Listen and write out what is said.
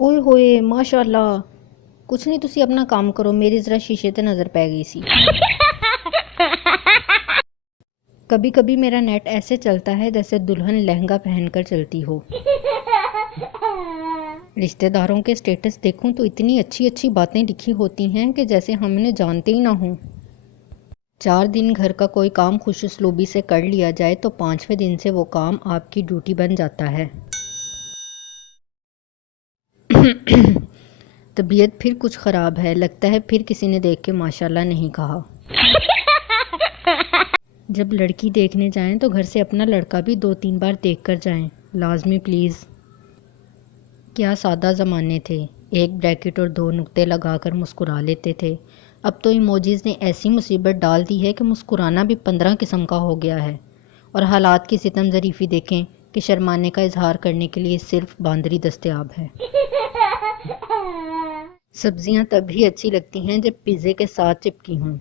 ਓਏ ਹੋਏ ਮਾਸ਼ਾਅੱਲਾ। ਕੁਛ ਨਹੀਂ, ਤੁਸੀਂ ਆਪਣਾ ਕੰਮ ਕਰੋ, ਮੇਰੀ ذرا شیشے تے نظر پہ گئی سی۔ کبھی کبھی میرا نیٹ ایسے چلتا ہے جیسے دلہن لہنگا پہن کر چلتی ہو۔ رشتہ داروں کے سٹیٹس دیکھوں تو اتنی اچھی اچھی باتیں لکھی ہوتی ہیں کہ جیسے ہم انہیں جانتے ہی نہ ہوں۔ 4 دن گھر کا کوئی کام خوش اسلوبی سے کر لیا جائے تو 5ویں دن سے وہ کام آپ کی ڈیوٹی بن جاتا ہے۔ طبیعت پھر کچھ خراب ہے، لگتا ہے پھر کسی نے دیکھ کے ماشاءاللہ نہیں کہا۔ جب لڑکی دیکھنے جائیں تو گھر سے اپنا لڑکا بھی 2-3 بار دیکھ کر جائیں، لازمی پلیز۔ کیا سادہ زمانے تھے، ایک بریکٹ اور 2 نقطے لگا کر مسکرا لیتے تھے۔ اب تو ایموجیز نے ایسی مصیبت ڈال دی ہے کہ مسکرانا بھی 15 قسم کا ہو گیا ہے، اور حالات کی ستم ظریفی دیکھیں کہ شرمانے کا اظہار کرنے کے لیے صرف باندری دستیاب ہے۔ سبزیاں تب ہی اچھی لگتی ہیں جب پیزے کے ساتھ چپکی ہوں۔